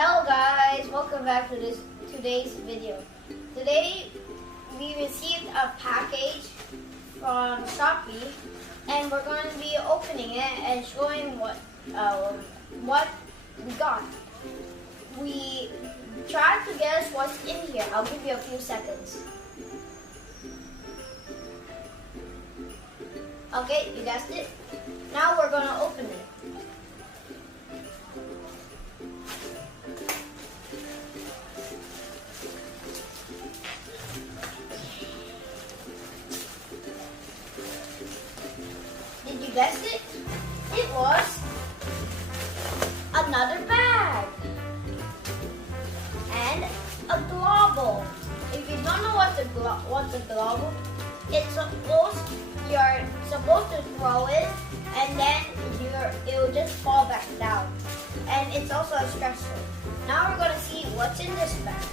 Hello guys, welcome back to today's video. Today we received a package from Shopee and we're going to be opening it and showing what we got. We tried to guess what's in here. I'll give you a few seconds. Okay, you guessed it. Now we're going to open it. Did you guess it? It was another bag and a global. If you don't know what's a global, you're supposed to throw it and then it will just fall back down. And it's also a stressor. Now we're gonna see what's in this bag.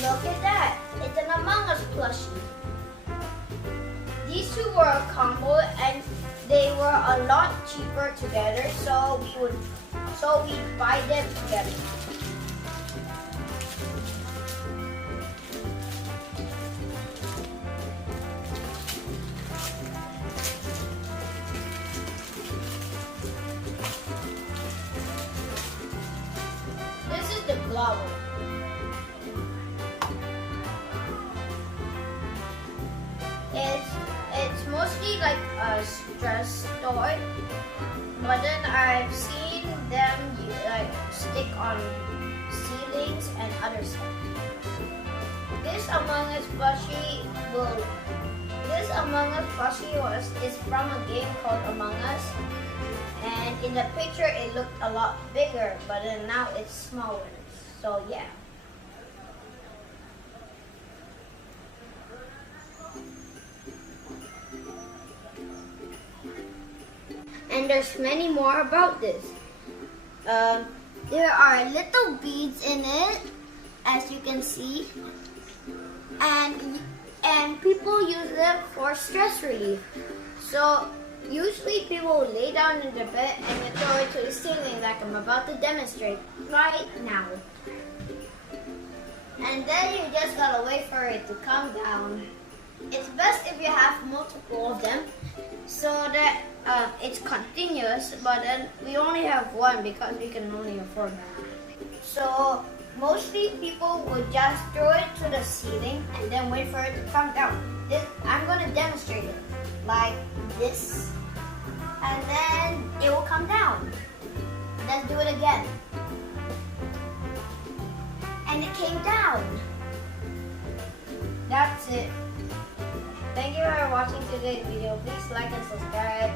Look at that! It's an Among Us plushie. These two were a combo and they were a lot cheaper together, so we'd buy them together. This is the global. It's mostly like a stress toy, but then I've seen them like stick on ceilings and other stuff. This Among Us plushie is from a game called Among Us, and in the picture it looked a lot bigger, but then now it's smaller. So yeah. And there's many more about this. There are little beads in it, as you can see, and people use them for stress relief. So usually people will lay down in their bed and you throw it to the ceiling like I'm about to demonstrate right now. And then you just gotta wait for it to come down. It's best if you have multiple of them so that it's continuous, but then we only have one because we can only afford that. So mostly people would just throw it to the ceiling and then wait for it to come down. I'm going to demonstrate it like this, and then it will come down. Let's do it again. And it came down. That's it. Thank you for watching today's video. Please like and subscribe.